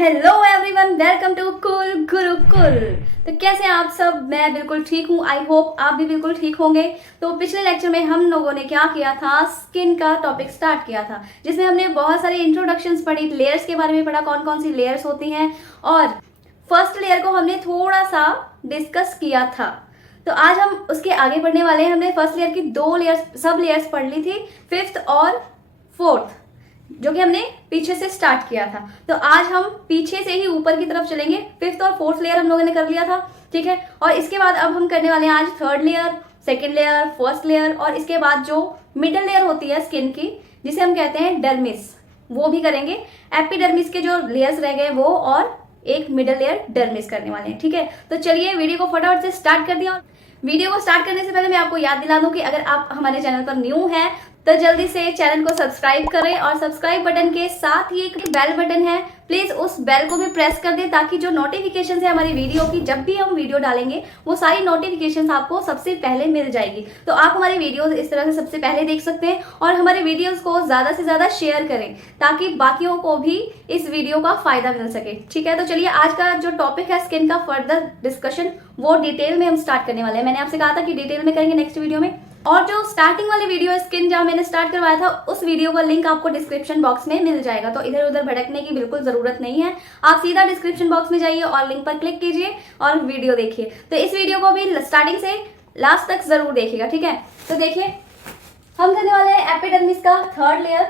Hello everyone, welcome to cool Gurukul. तो कैसे हैं आप सब? मैं बिल्कुल ठीक हूँ। आई होप आप भी बिल्कुल ठीक होंगे। तो पिछले लेक्चर में हम लोगों ने क्या किया था, स्किन का टॉपिक स्टार्ट किया था, जिसमें हमने बहुत सारी इंट्रोडक्शंस पढ़ी, लेयर्स के बारे में पढ़ा, कौन कौन सी लेयर्स होती हैं, और फर्स्ट लेयर को हमने थोड़ा सा डिस्कस किया था। तो आज हम उसके आगे बढ़ने वाले हैं। हमने फर्स्ट लेयर की दो लेयर्स, सब लेयर्स पढ़ ली थी, फिफ्थ और फोर्थ, जो कि हमने पीछे से स्टार्ट किया था। तो आज हम पीछे से ही ऊपर की तरफ चलेंगे। फिफ्थ और फोर्थ लेयर हम लोगों ने कर लिया था, ठीक है। और इसके बाद अब हम करने वाले हैं आज third layer, second layer, first layer, और इसके बाद जो मिडल लेयर होती है स्किन की, जिसे हम कहते हैं डर्मिस, वो भी करेंगे। एपिडर्मिस के जो लेयर्स रह गए वो, और एक मिडल लेयर डर्मिस करने वाले हैं, ठीक है। तो चलिए वीडियो को फटाफट से स्टार्ट कर दिया। वीडियो को स्टार्ट करने से पहले मैं आपको याद दिला दूं कि अगर आप हमारे चैनल पर न्यू हैं तो जल्दी से चैनल को सब्सक्राइब करें, और सब्सक्राइब बटन के साथ ही एक बेल बटन है, प्लीज उस बेल को भी प्रेस कर दें, ताकि जो नोटिफिकेशन है हमारी वीडियो की, जब भी हम वीडियो डालेंगे वो सारी नोटिफिकेशन आपको सबसे पहले मिल जाएगी। तो आप हमारे वीडियोस इस तरह से सबसे पहले देख सकते हैं, और हमारे वीडियोस को ज्यादा से ज्यादा शेयर करें, ताकि बाकियों को भी इस वीडियो का फायदा मिल सके, ठीक है। तो चलिए आज का जो टॉपिक है स्किन का फर्दर डिस्कशन, वो डिटेल में हम स्टार्ट करने वाले हैं। मैंने आपसे कहा था कि डिटेल में करेंगे नेक्स्ट वीडियो में। और जो स्टार्टिंग वाली वीडियो है स्किन, जहां मैंने स्टार्ट करवाया था, उस वीडियो का लिंक आपको डिस्क्रिप्शन बॉक्स में मिल जाएगा। तो इधर उधर भटकने की बिल्कुल जरूरत नहीं है, आप सीधा डिस्क्रिप्शन बॉक्स में जाइए और लिंक पर क्लिक कीजिए और वीडियो देखिए। तो इस वीडियो को भी स्टार्टिंग से लास्ट तक जरूर देखिएगा, ठीक है। तो देखिए, हम करने वाले हैं एपिडर्मिस का थर्ड लेयर।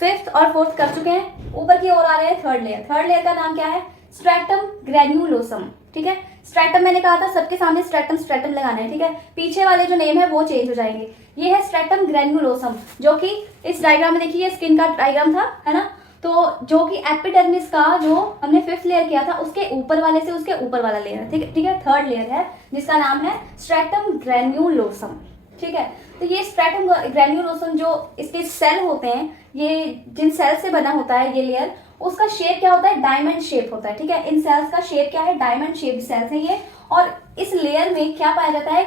फिफ्थ और फोर्थ कर चुके हैं, ऊपर की ओर आ रहे हैं थर्ड लेयर। थर्ड लेयर का नाम क्या है? स्ट्रैटम ग्रेन्युलोसम, ठीक है। स्ट्रैटम मैंने कहा था सबके सामने स्ट्रैटम स्ट्रैटम लगाना है, ठीक है। पीछे वाले जो नेम है वो चेंज हो जाएंगे। ये है स्ट्रैटम ग्रेन्युलोसम, जो कि इस डायग्राम में देखिए, स्किन का डायग्राम था, है ना। तो जो कि एपिडर्मिस का जो हमने फिफ्थ लेयर किया था, उसके ऊपर वाले से उसके ऊपर वाला लेयर, ठीक है, थर्ड लेयर है, जिसका नाम है स्ट्रैटम ग्रेन्युलोसम, ठीक है। तो ये स्ट्रैटम ग्रेन्युलोसम, जो इसके सेल होते हैं, ये जिन सेल से बना होता है ये लेयर, उसका शेप क्या होता है? डायमंड शेप होता है, ठीक है। इन सेल्स का शेप क्या है? डायमंड शेप सेल्स है ये। और इस लेयर में क्या पाया जाता है?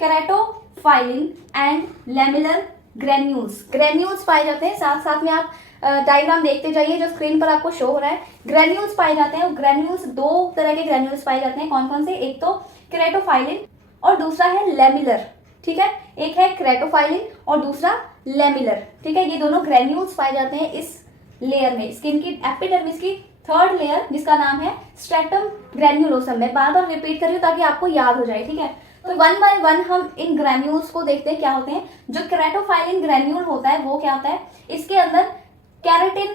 केराटोफाइलिन एंड लैमेलर ग्रेन्यूल्स, ग्रेन्यूल्स पाए जाते हैं। साथ साथ में आप डायग्राम देखते जाइए जो स्क्रीन पर आपको शो हो रहा है। ग्रेन्यूल्स पाए जाते हैं। ग्रेन्यूल्स, दो तरह के ग्रेन्यूल्स पाए जाते हैं। कौन कौन से? एक तो केराटोफाइलिन और दूसरा है लैमेलर, ठीक है। एक है केराटोफाइलिन और दूसरा लैमेलर, ठीक है। ये दोनों ग्रेन्यूल्स पाए जाते हैं इस लेयर में, स्किन की एपिडर्मिस की थर्ड लेयर, जिसका नाम है स्ट्रैटम ग्रेन्युलोसम। मैं बार बार रिपीट कर रही हूँ ताकि आपको याद हो जाए, ठीक है। तो वन बाय वन हम इन ग्रेन्यूल्स को देखते हैं क्या होते हैं। जो केराटोफाइलिन ग्रेन्यूल होता है वो क्या होता है? इसके अंदर कैरेटिन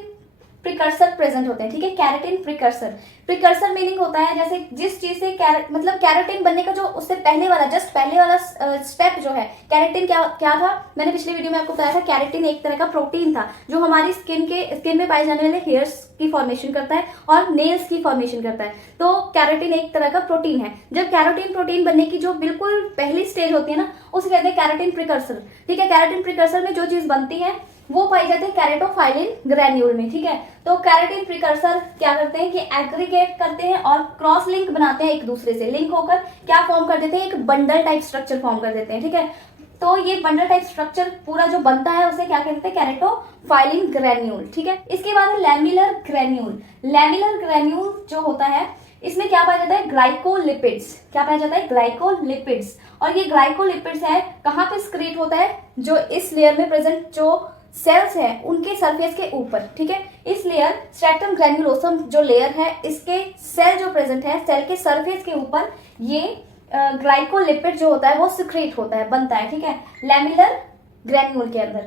प्रिकर्सर प्रेजेंट होते हैं, ठीक है। कैरेटिन प्रिकर्सर, प्रिकर्सर मीनिंग होता है जैसे जिस चीज से मतलब कैरेटिन बनने का जो उससे पहले वाला, जस्ट पहले वाला स्टेप जो है। कैरेटिन क्या था? मैंने पिछले वीडियो में आपको बताया था, कैरेटिन एक तरह का प्रोटीन था जो हमारी स्किन में पाए जाने वाले हेयर्स की फॉर्मेशन करता है और नेल्स की फॉर्मेशन करता है। तो कैरेटिन एक तरह का प्रोटीन है। जब कैरोटीन प्रोटीन बनने की जो बिल्कुल पहली स्टेज होती है ना, उसे कहते हैं कैरेटिन प्रिकर्सर, ठीक है। कैरेटिन प्रिकर्सर में जो चीज बनती है वो पाई जाती है केराटोफाइलिन ग्रेन्यूल में, ठीक है। तो कैरेटिन प्रिकर्सर क्या करते हैं कि एग्रीगेट करते हैं और क्रॉस लिंक बनाते हैं, एक दूसरे से लिंक होकर क्या फॉर्म कर देते हैं? एक बंडल टाइप स्ट्रक्चर फॉर्म कर देते हैं, ठीक है। तो ये बंडल टाइप स्ट्रक्चर पूरा जो बनता है उसे क्या कहते हैं? केराटोफाइलिन ग्रेन्यूल, ठीक है। इसके बाद है लैमेलर ग्रेन्यूल। लैमेलर ग्रेन्यूल जो होता है, इसमें क्या पाया जाता है? ग्लाइकोलिपिड्स। क्या पाया जाता है? ग्लाइकोलिपिड्स। और ये ग्लाइकोलिपिड्स है कहाँ पे सिक्रीट होता है? जो इस लेयर में प्रेजेंट जो सेल्स है उनके सरफेस के ऊपर, ठीक है। इस लेयर स्ट्रैटम ग्रेन्युलोसम जो लेयर है, इसके सेल जो प्रेजेंट है, सेल के सरफेस के ऊपर ये ग्लाइकोलिपिड जो होता है वो सिक्रीट होता है, बनता है, ठीक है, लैमेलर ग्रेन्यूल के अंदर।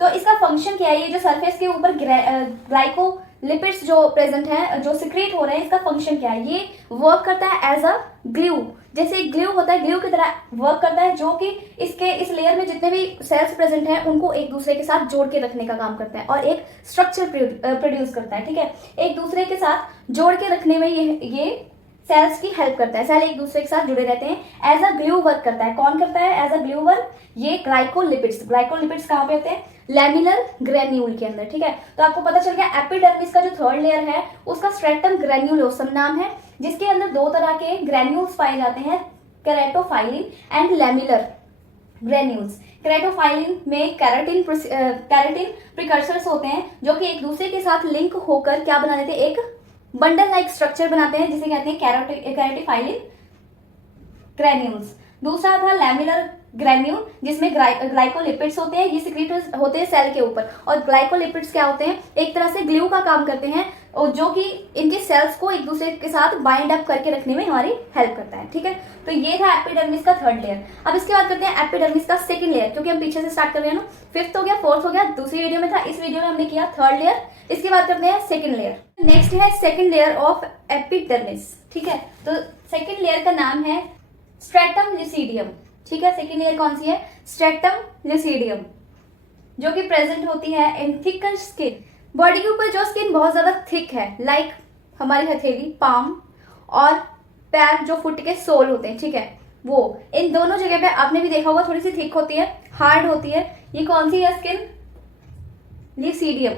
तो इसका फंक्शन क्या है? ये जो सरफेस के ऊपर ग्लाइकोलिपिड्स जो प्रेजेंट है, जो सिक्रीट हो रहे हैं, इसका फंक्शन क्या है? ये वर्क करता है एज अ ग्लू, जैसे ग्लू होता है, ग्लू की तरह वर्क करता है, जो कि इसके इस लेयर में जितने भी सेल्स प्रेजेंट हैं उनको एक दूसरे के साथ जोड़ के रखने का काम करता है और एक स्ट्रक्चर प्रोड्यूस करता है, ठीक है। एक दूसरे के साथ जोड़ के रखने में ये सेल्स की हेल्प करता है। सेल एक दूसरे के साथ जुड़े रहते हैं, एज अ ग्लू वर्क करता है। कौन करता है एज अ ग्लू वर्क? ये ग्लाइकोलिपिड्स। ग्लाइकोलिपिड्स कहाँ पे होते हैं? लैमेलर ग्रेन्यूल के अंदर, ठीक है। तो आपको पता चल गया एपिडर्मिस का जो थर्ड लेयर है उसका स्ट्रैटम ग्रेन्युलोसम नाम है, जिसके अंदर दो तरह के ग्रेन्यूल्स पाए जाते हैं, केराटोफाइलिन एंड लैमेलर ग्रेन्यूल्स। केराटोफाइलिन में कैरेटिन प्रिकर्सर्स होते हैं जो कि एक दूसरे के साथ लिंक होकर क्या बना देते हैं? एक बंडल लाइक स्ट्रक्चर बनाते हैं जिसे कहते हैं कैरेटिफाइलिन ग्रैन्यूल्स। दूसरा था लैमिलर ग्रैन्यूल जिसमें ग्लाइकोलिपिड्स होते हैं, ये सिक्रीट होते हैं सेल के ऊपर। और ग्लाइकोलिपिड्स क्या होते हैं, एक तरह से ग्लू का काम करते हैं और जो कि इनके सेल्स को एक दूसरे के साथ बाइंड अप करके रखने में हमारी हेल्प करता है। ठीक है, तो ये था एपिडर्मिस का थर्ड लेयर। अब इसके बाद करते हैं एपिडर्मिस का सेकंड लेयर, क्योंकि हम पीछे से स्टार्ट कर रहे हैं ना। फिफ्थ हो गया, फोर्थ हो गया, दूसरी वीडियो में था, इस वीडियो में हमने किया थर्ड लेयर। इसके बाद करते हैं सेकंड लेयर। नेक्स्ट है सेकंड लेयर ऑफ एपिडर्मिस। ठीक है, तो सेकंड लेयर का नाम है स्ट्रेटम ल्यूसीडियम। ठीक है, सेकंड लेयर कौन सी है, स्ट्रेटम ल्यूसीडियम, जो कि प्रेजेंट होती है इन थिकर स्किन। बॉडी के ऊपर जो स्किन बहुत ज्यादा थिक है, लाइक हमारी हथेली, पाम, और पैर जो फुट के सोल होते हैं, ठीक है, वो इन दोनों जगह पे आपने भी देखा होगा थोड़ी सी थिक होती है, हार्ड होती है। ये कौन सी है स्किन, ल्यूसीडियम।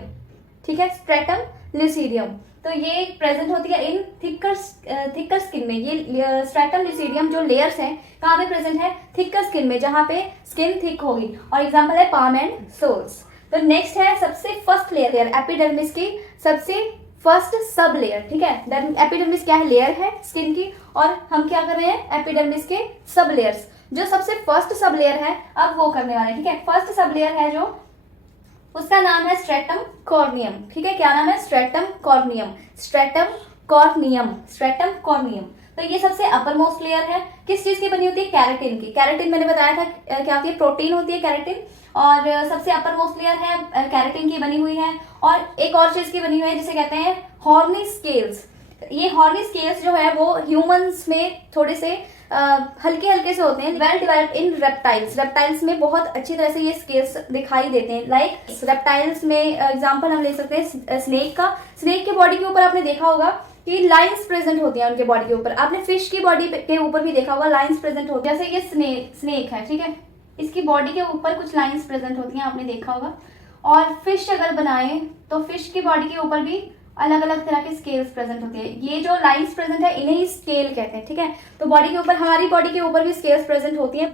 ठीक है, स्ट्रेटम ल्यूसीडियम, तो ये प्रेजेंट होती है इन थिकर स्किन में। ये स्ट्रेटम ल्यूसीडियम जो लेयर्स हैं कहाँ पे प्रेजेंट है, थिकर स्किन में, जहां पे स्किन थिक होगी। और एग्जांपल है पाम एंड सोल्स। तो नेक्स्ट है सबसे फर्स्ट लेयर एपिडर्मिस की सबसे फर्स्ट सब लेयर। ठीक है, एपिडर्मिस क्या है, लेयर है स्किन की, और हम क्या कर रहे हैं, एपिडर्मिस के सब लेयर्स। जो सबसे फर्स्ट सब लेयर है अब वो करने वाले हैं। ठीक है, फर्स्ट सब लेयर है जो, उसका नाम है स्ट्रेटम कॉर्नियम। ठीक है, क्या नाम है, stratum corneum, stratum corneum, stratum corneum. तो ये सबसे अपर मोस्ट लेयर है, किस चीज की बनी होती है, कैरेटिन की। कैरेटिन मैंने बताया था क्या होती है, प्रोटीन होती है कैरेटिन। और सबसे अपर मोस्ट लेयर है कैरेटिन की बनी हुई है। और एक और चीज की बनी हुई है जिसे कहते हैं हॉर्नी स्केल्स। ये हॉर्नी स्केल्स जो है वो ह्यूमंस में थोड़े से हल्के हल्के से होते हैं। Well developed in reptiles, reptiles में बहुत अच्छी तरह से ये स्केल्स दिखाई देते हैं। लाइक रेप्टाइल्स में एग्जांपल हम ले सकते हैं स्नेक का। स्नेक के बॉडी के ऊपर आपने देखा होगा कि लाइंस प्रेजेंट होती हैं उनके बॉडी के ऊपर। आपने फिश की बॉडी के ऊपर भी देखा होगा लाइंस प्रेजेंट होती है। जैसे ये स्नेक है, ठीक है, इसकी बॉडी के ऊपर कुछ लाइंस प्रेजेंट होती हैं, आपने देखा होगा। और फिश अगर बनाए तो फिश की बॉडी के ऊपर भी अलग अलग तरह के स्केल्स प्रेजेंट होती है। ये जो लाइंस प्रेजेंट है इन्हें ही स्केल कहते हैं। ठीक है, तो बॉडी के ऊपर, हमारी बॉडी के ऊपर भी स्केल्स प्रेजेंट होती है,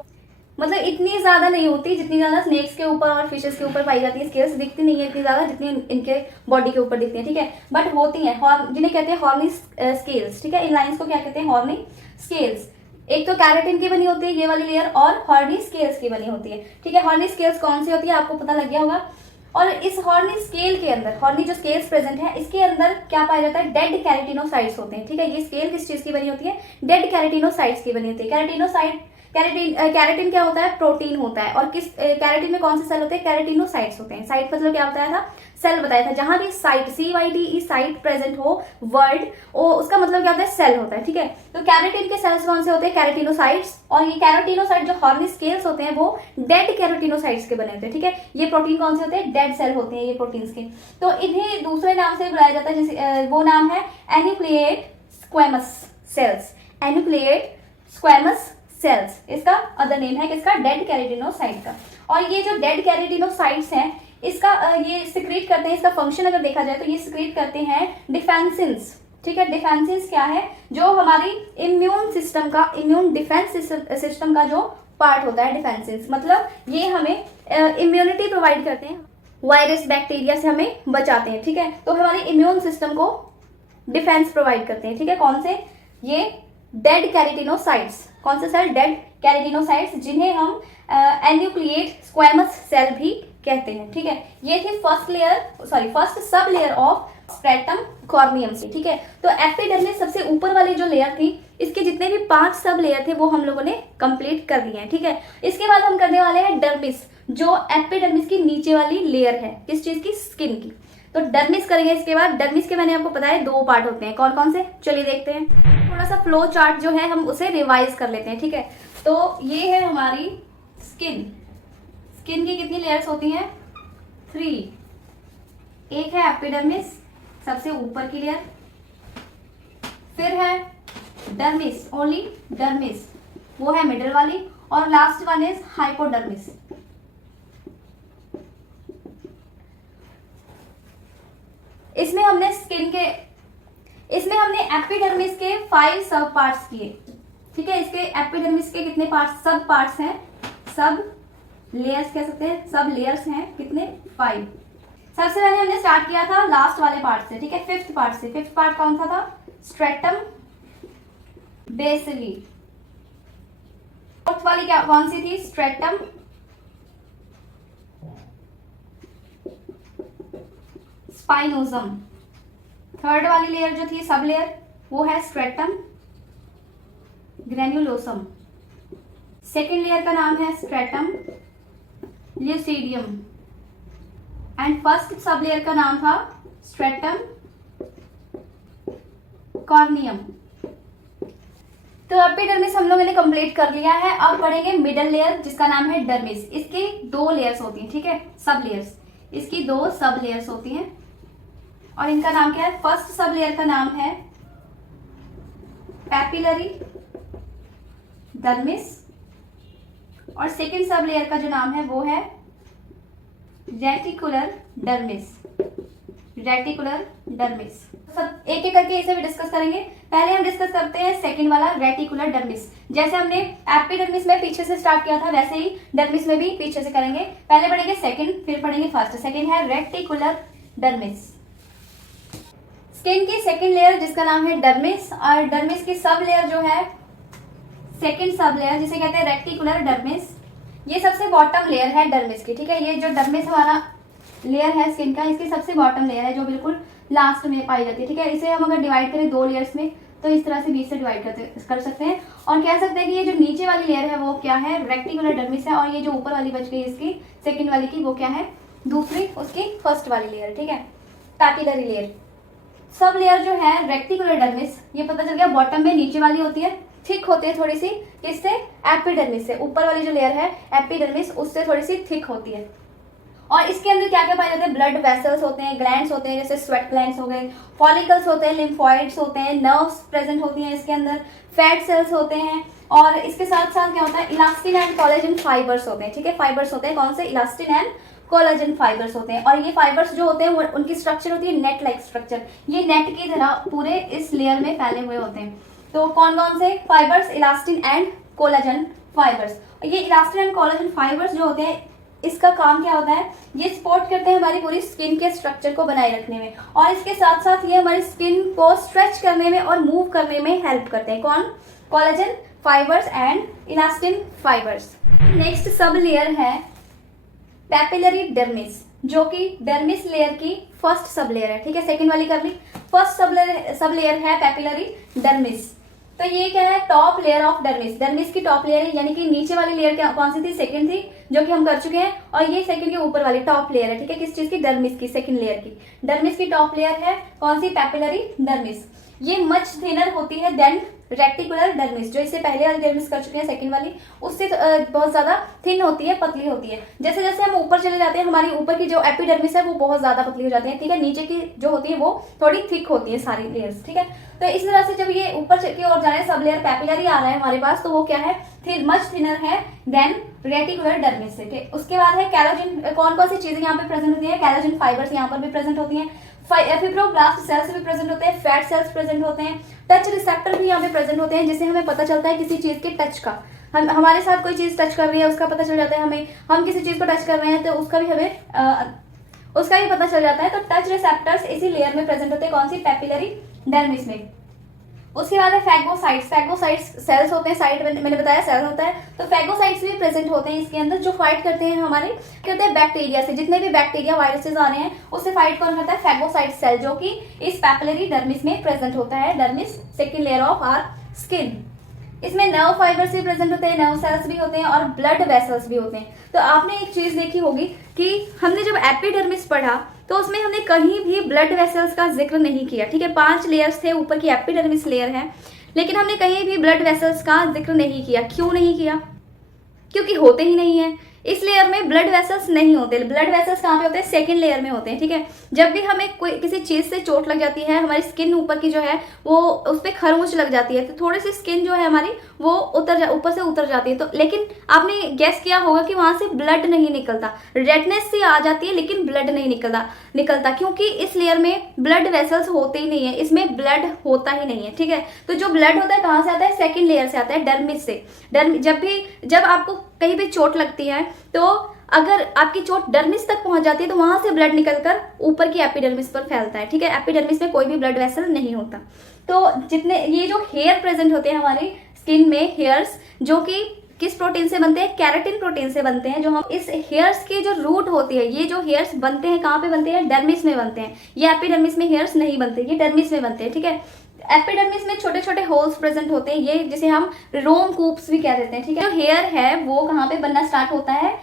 मतलब इतनी ज्यादा नहीं होती जितनी ज्यादा स्नेक्स के ऊपर और फिशेस के ऊपर पाई जाती है। स्केल्स दिखती नहीं है इतनी ज्यादा जितनी इनके बॉडी के ऊपर दिखती है। ठीक है, बट होती है, जिन्हें कहते हैं हॉर्नी स्केल्स। ठीक है, इन लाइंस को क्या कहते हैं, हॉर्नी स्केल्स। एक तो कैरेटिन की बनी होती है ये वाली लेयर, और हॉर्नी स्केल्स की बनी होती है। ठीक है, हॉर्नी स्केल्स कौन सी होती है आपको पता लग गया होगा। और इस हॉर्नी स्केल के अंदर, हॉर्नी जो स्केल्स प्रेजेंट है, इसके अंदर क्या पाया जाता है, डेड कैरेटिनोसाइट्स होते हैं। ठीक है, ये स्केल किस चीज की बनी होती है, डेड कैरेटिनोसाइट्स की बनी होती है। कैरेटिन क्या होता है, प्रोटीन होता है। और किस कैरेटिन में कौन से सेल होते हैं, कैरेटिनोसाइट्स होते हैं। साइट मतलब क्या बताया था, सेल बताया था। जहां भी साइट CYTE साइट प्रेजेंट हो वर्ड, उसका मतलब क्या होता है, सेल होता है। ठीक है, तो कैरेटिन के सेल्स कौन से होते हैं, कैरेटिनोसाइट्स। और ये कैरेटिनोसाइट जो हॉर्नी स्केल्स होते हैं वो डेड कैरेटिनोसाइट्स के बने होते हैं। ठीक है, ये प्रोटीन कौन से होते हैं, डेड सेल होते हैं ये प्रोटीन्स के। तो इन्हें दूसरे नाम से बुलाया जाता है, जैसे वो नाम है एन्यूक्लिएट स्क्वैमस सेल्स। एन्यूक्लिएट स्क्वैमस सेल्स इसका अदर नेम है, किसका, डेड कैरेटिनोसाइट का। और ये जो डेड कैरेटिनोसाइट्स हैं, इसका ये सिक्रीट करते हैं, इसका फंक्शन अगर देखा जाए तो ये सिक्रीट करते हैं डिफेंसिन्स। ठीक है, डिफेंसिन्स क्या है, जो हमारी इम्यून सिस्टम का, इम्यून डिफेंस सिस्टम का जो पार्ट होता है डिफेंसिन्स, मतलब ये हमें इम्यूनिटी प्रोवाइड करते हैं, वायरस बैक्टीरिया से हमें बचाते हैं। ठीक है, तो हमारे इम्यून सिस्टम को डिफेंस प्रोवाइड करते हैं। ठीक है, कौन से, ये डेड कैरेटिनोसाइट्स। कौन से सेल, डेड कैरेटिनोसाइट्स, जिन्हें हम एन्यूक्लिएट स्क्वैमस सेल भी कहते हैं। ठीक है, ये थी first sub layer of stratum corneum से। ठीक है, तो एपिडर्मिस सबसे ऊपर वाली जो लेयर थी, इसके जितने भी 5 सब लेयर थे वो हम लोगों ने कंप्लीट कर दिए हैं। ठीक है, इसके बाद हम करने वाले हैं डर्मिस, जो एपिडर्मिस की नीचे वाली लेयर है, किस चीज की, स्किन की। तो डर्मिस करेंगे इसके बाद। डर्मिस के मैंने आपको बताया 2 पार्ट होते हैं, कौन कौन से, चलिए देखते हैं। थोड़ा सा फ्लो चार्ट जो है हम उसे रिवाइज कर लेते हैं। ठीक है, तो ये है हमारी स्किन। स्किन की कितनी लेयर्स होती हैं, 3। एक है एपिडर्मिस, सबसे ऊपर की लेयर। फिर है डर्मिस, ओनली डर्मिस, वो है मिडिल वाली। और लास्ट वन इज हाइपोडर्मिस। इसमें हमने एपिडर्मिस के 5 सब पार्ट्स किए। ठीक है, इसके एपिडर्मिस के कितने पार्ट्स, सब पार्ट्स हैं, सब लेयर्स कह सकते हैं, सब लेयर्स हैं कितने, 5। सबसे पहले हमने स्टार्ट किया था लास्ट वाले पार्ट से, ठीक है, फिफ्थ पार्ट से। फिफ्थ पार्ट कौन सा था? Stratum bacilli. फोर्थ वाली क्या कौन सी थी? स्ट्रेटम स्पाइनोजम। थर्ड वाली लेयर जो थी सब लेयर, वो है स्ट्रेटम ग्रेन्युलोसम। सेकेंड लेयर का नाम है stratum lucidum and first sub layer का नाम था स्ट्रेटम कॉर्नियम। तो एपिडर्मिस हम लोगों ने कंप्लीट कर लिया है। अब पढ़ेंगे मिडल लेयर जिसका नाम है डर्मिस। इसकी 2 लेयर्स होती हैं, ठीक है, सब लेयर्स। इसकी 2 सब लेयर्स होती हैं और इनका नाम क्या है? फर्स्ट सब लेयर का नाम है पैपिलरी डर्मिस और सेकेंड सब लेयर का जो नाम है वो है रेटिकुलर डर्मिस। Reticular dermis. सब एक एक करके इसे भी डिस्कस करेंगे। पहले हम डिस्कस करते हैं सेकंड वाला रेटिकुलर डर्मिस। जैसे हमने एपिडर्मिस में पीछे से स्टार्ट किया था वैसे ही डर्मिस में भी पीछे से करेंगे। पहले पढ़ेंगे सेकंड, फिर पढ़ेंगे फर्स्ट। सेकंड है रेटिकुलर डर्मिस। स्किन की सेकंड लेयर जिसका नाम है डर्मिस और डर्मिस की सब लेयर जो है सेकंड सब लेयर जिसे कहते हैं रेटिकुलर डर्मिस। ये सबसे बॉटम लेयर है डर्मिस की, ठीक है। ये जो डर्मिस हमारा लेयर है स्किन का, इसकी सबसे बॉटम लेयर है जो बिल्कुल लास्ट में पाई जाती है, ठीक है। इसे हम अगर डिवाइड करें 2 लेयर्स में तो इस तरह से बीच से डिवाइड कर सकते हैं और कह सकते हैं कि ये जो नीचे वाली लेयर है वो क्या है? रेक्टिकुलर डर्मिस है और ये जो ऊपर वाली बच गई इसकी सेकंड वाली की वो क्या है? दूसरी उसकी फर्स्ट वाली लेयर, ठीक है, पैपिलरी लेयर। सब लेयर जो है रेक्टिकुलर डर्मिस, ये पता चल गया बॉटम में नीचे वाली होती है, थिक होती है थोड़ी सी, किससे? एपिडर्मिस से। ऊपर वाली जो लेयर है एपिडर्मिस उससे थोड़ी सी थिक होती है और इसके अंदर क्या क्या पाए जाते हैं? ब्लड वेसल्स होते हैं, ग्लैंड्स होते हैं जैसे स्वेट ग्लैंड्स हो गए, फॉलिकल्स होते हैं, लिम्फॉइड्स होते हैं, नर्व्स प्रेजेंट होती हैं इसके अंदर, फैट सेल्स होते हैं और इसके साथ साथ क्या होता है? इलास्टिन एंड कोलेजन फाइबर्स होते हैं, ठीक है। फाइबर्स होते हैं, कौन से? इलास्टिन एंड कोलेजन फाइबर्स होते हैं और ये फाइबर्स जो होते हैं वो उनकी स्ट्रक्चर होती है नेट लाइक स्ट्रक्चर। ये नेट की तरह पूरे इस लेयर में फैले हुए होते हैं। तो कौन कौन से fibres? Elastin and collagen fibres. ये इलास्टिन एंड कोलेजन फाइबर्स जो होते हैं इसका काम क्या होता है? ये सपोर्ट करते हैं हमारी पूरी स्किन के स्ट्रक्चर को बनाए रखने में और इसके साथ साथ ये हमारी स्किन को स्ट्रेच करने में और मूव करने में हेल्प करते हैं। कौन? Collagen fibres and elastin fibres. Next sub layer है पैपिलरी डर्मिस जो कि डर्मिस लेयर की फर्स्ट सब लेयर है, ठीक है। सेकेंड वाली कर ली। फर्स्ट सब लेयर है पैपिलरी डर्मिस। तो ये क्या है? Top layer of dermis. Dermis की टॉप लेयर है, यानी कि नीचे वाली लेयर क्या कौन सी थी? सेकंड थी, जो कि हम कर चुके हैं और ये सेकंड के ऊपर वाली टॉप लेयर है, ठीक है। किस चीज की? डर्मिस की, सेकंड लेयर की। डर्मिस की टॉप लेयर है कौन सी? Papillary dermis. ये मच थिनर होती है देन रेक्टिकुलर डर्मिस, जो इससे पहले वाली डर्मिस कर चुके हैं सेकंड वाली, उससे बहुत ज्यादा थिन होती है, पतली होती है। जैसे जैसे हम ऊपर चले जाते हैं हमारी ऊपर की जो एपिडर्मिस है वो बहुत ज्यादा पतली हो जाती है, ठीक है। नीचे की जो होती है वो थोड़ी थिक होती है सारी लेयर्स, ठीक है। तो इस तरह से जब ये ऊपर की ओर जा रहे हैं सब लेयर पैपिलरी आ रहा है हमारे पास, तो वो क्या है? मच थिनर है देन रेटिकुलर डर्मिस से। उसके बाद है कैलोजिन। कौन कौन सी चीजें यहाँ पे प्रेजेंट होती है? कैलोजिन फाइबर्स यहाँ पर भी प्रेजेंट होती हैं, फिब्रोब्लास्ट सेल्स भी प्रेजेंट होते हैं, फैट सेल्स प्रेजेंट होते हैं, टच रिसेप्टर भी यहाँ पे प्रेजेंट होते हैं जिससे हमें पता चलता है किसी चीज के टच का। हम हमारे साथ कोई चीज टच कर रही है उसका पता चल जाता है हमें, हम किसी चीज को टच कर रहे हैं तो उसका भी हमें उसका भी पता चल जाता है। तो टच रिसेप्टर्स इसी लेयर में प्रेजेंट होते हैं, कौन सी? पैपिलरी डर्मिस में। उसके बाद है फैगोसाइट्स। फैगोसाइट्स सेल्स होते हैं, साइड में मैंने बताया सेल होता है, तो फैगोसाइट्स भी प्रेजेंट होते हैं इसके अंदर, जो फाइट करते हैं हमारे कहते हैं बैक्टीरिया से। जितने भी बैक्टीरिया वायरसेस आ रहे हैं उससे फाइट कौन करता है? फैगोसाइट सेल, जो कि इस पैपिलरी डर्मिस में प्रेजेंट होता है। Dermis second layer of our skin. इसमें नर्व फाइबर्स भी प्रेजेंट होते हैं, नर्व सेल्स भी होते हैं और ब्लड वेसल्स भी होते हैं। तो आपने एक चीज देखी होगी कि हमने जब एपिडर्मिस पढ़ा तो उसमें हमने कहीं भी ब्लड वेसल्स का जिक्र नहीं किया, ठीक है। 5 लेयर्स थे, ऊपर की एपिडर्मिस लेयर है, लेकिन हमने कहीं भी ब्लड वेसल्स का जिक्र नहीं किया। क्यों नहीं किया? क्योंकि होते ही नहीं है। इस लेयर में ब्लड वेसल्स नहीं होते। ब्लड वेसल्स कहाँ पे होते हैं? सेकंड लेयर में होते हैं, ठीक है। जब भी हमें कोई किसी चीज से चोट लग जाती है, हमारी स्किन ऊपर की जो है वो उस पर खरोंच लग जाती है, तो थोड़ी सी स्किन जो है हमारी वो ऊपर से उतर जाती है। तो लेकिन आपने गेस किया होगा कि वहां से ब्लड नहीं निकलता, रेडनेस सी आ जाती है लेकिन ब्लड नहीं निकलता क्योंकि इस लेयर में ब्लड वेसल्स होते ही नहीं है, इसमें ब्लड होता ही नहीं है, ठीक है। तो जो ब्लड होता है कहाँ से आता है? सेकेंड लेयर से आता है, डर्मिस से। जब आपको कहीं भी चोट लगती है तो अगर आपकी चोट डर्मिस तक पहुंच जाती है तो वहां से ब्लड निकलकर ऊपर की एपिडर्मिस पर फैलता है, ठीक है। एपिडर्मिस में कोई भी ब्लड वेसल नहीं होता। तो जितने ये जो हेयर प्रेजेंट होते हैं हमारी स्किन में, हेयर्स जो कि किस प्रोटीन से बनते हैं, केराटिन प्रोटीन से बनते हैं। जो हम इस हेयर्स के जो रूट होती है, ये जो हेयर्स बनते हैं कहाँ पे बनते हैं, डर्मिस में बनते हैं। ये एपिडर्मिस में हेयर्स नहीं बनते, ये डर्मिस में बनते हैं, ठीक है। एपिडर्मिस में छोटे छोटे होल्स प्रेजेंट होते हैं, ये जिसे हम रोम कूप्स भी कह देते हैं, ठीक है। जो हेयर है वो कहाँ पे बनना स्टार्ट होता है,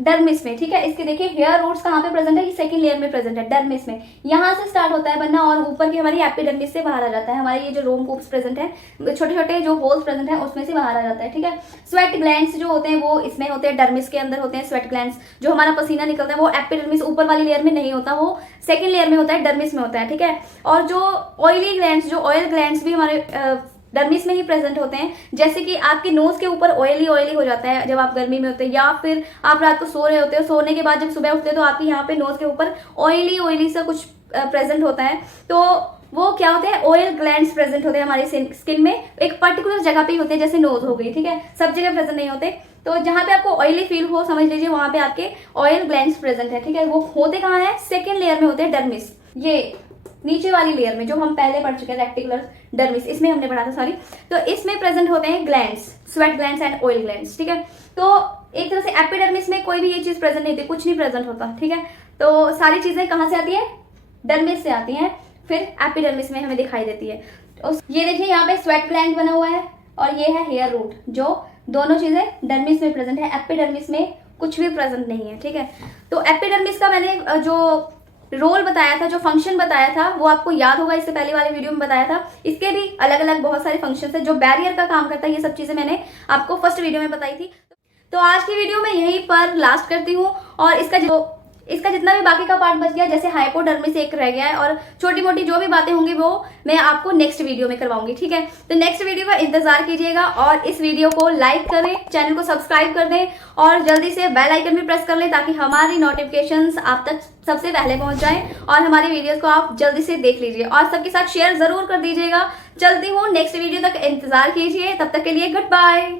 डर्मिस में, ठीक है। इसके देखिए हेयर रूट्स कहाँ पे प्रेजेंट है, ये सेकंड लेयर में प्रेजेंट है, डर्मिस में। यहाँ से स्टार्ट होता है बनना और ऊपर की हमारी एपिडर्मिस से बाहर आ जाता है। हमारे ये जो रोम कूप्स प्रेजेंट है, छोटे छोटे जो होल्स प्रेजेंट है उसमें से बाहर आ जाता है, ठीक है। स्वेट ग्लैंड्स जो होते हैं वो इसमें होते हैं, डर्मिस के अंदर होते हैं स्वेट ग्लैंड्स। जो हमारा पसीना निकलता है वो एपिडर्मिस ऊपर वाली लेयर में नहीं होता, वो सेकंड लेयर में होता है, डर्मिस में होता है, ठीक है। और जो ऑयली ग्लैंड्स, जो ऑयल ग्लैंड्स भी हमारे डर्मिस में ही प्रेजेंट होते हैं। जैसे कि आपके नोज के ऊपर ऑयली ऑयली हो जाता है जब आप गर्मी में होते हैं, या फिर आप रात को सो रहे होते हो, सोने के बाद जब सुबह उठते हो तो आपके यहाँ पे नोज के ऊपर ऑयली ऑयली सा कुछ प्रेजेंट होता है। तो वो क्या होते हैं, ऑयल ग्लैंड्स प्रेजेंट होते हैं हमारी स्किन में, एक पर्टिकुलर जगह पे ही होते हैं, जैसे नोज हो गई, ठीक है। सब जगह प्रेजेंट नहीं होते। तो जहां पे आपको ऑयली फील हो, समझ लीजिए वहां पे आपके ऑयल ग्लैंड्स प्रेजेंट है, ठीक है। वो होते कहाँ है, सेकेंड लेयर में होते हैं, डर्मिस, ये नीचे वाली लेयर में, जो हम पहले पढ़ चुके हैं रेक्टिकुलर डर्मिस, इसमें हमने पढ़ा था, सॉरी। तो इसमें प्रेजेंट होते हैं glands, sweat glands and oil glands, ठीक है। तो एक तरह से एपिडर्मिस में कोई भी ये चीज प्रेजेंट नहीं होती, कुछ नहीं प्रेजेंट होता, ठीक है। तो सारी चीजें कहाँ से आती है, डर्मिस से आती हैं, फिर एपिडर्मिस में हमें दिखाई देती है। ये देखिए यहाँ पे स्वेट ग्लैंड बना हुआ है और ये है हेयर रूट, जो दोनों चीजें डर्मिस में प्रेजेंट है, एपिडर्मिस में कुछ भी प्रेजेंट नहीं है, ठीक है। तो एपिडर्मिस का मैंने जो रोल बताया था, जो फंक्शन बताया था, वो आपको याद होगा, इससे पहले वाले वीडियो में बताया था। इसके भी अलग अलग बहुत सारे फंक्शंस हैं, जो बैरियर का काम करता है, ये सब चीजें मैंने आपको फर्स्ट वीडियो में बताई थी। तो आज की वीडियो में यहीं पर लास्ट करती हूँ, और इसका जितना भी बाकी का पार्ट बच गया, जैसे हाइपोडर्मिस एक रह गया है, और छोटी मोटी जो भी बातें होंगी वो मैं आपको नेक्स्ट वीडियो में करवाऊंगी, ठीक है। तो नेक्स्ट वीडियो का इंतजार कीजिएगा, और इस वीडियो को लाइक करें, चैनल को सब्सक्राइब कर दें, और जल्दी से बेल आइकन भी प्रेस कर लें, ताकि हमारी नोटिफिकेशंस आप तक सबसे पहले पहुंच जाए और हमारी वीडियोस को आप जल्दी से देख लीजिए, और सबके साथ शेयर जरूर कर दीजिएगा। चलती हूँ, नेक्स्ट वीडियो तक इंतजार कीजिए, तब तक के लिए गुड बाय।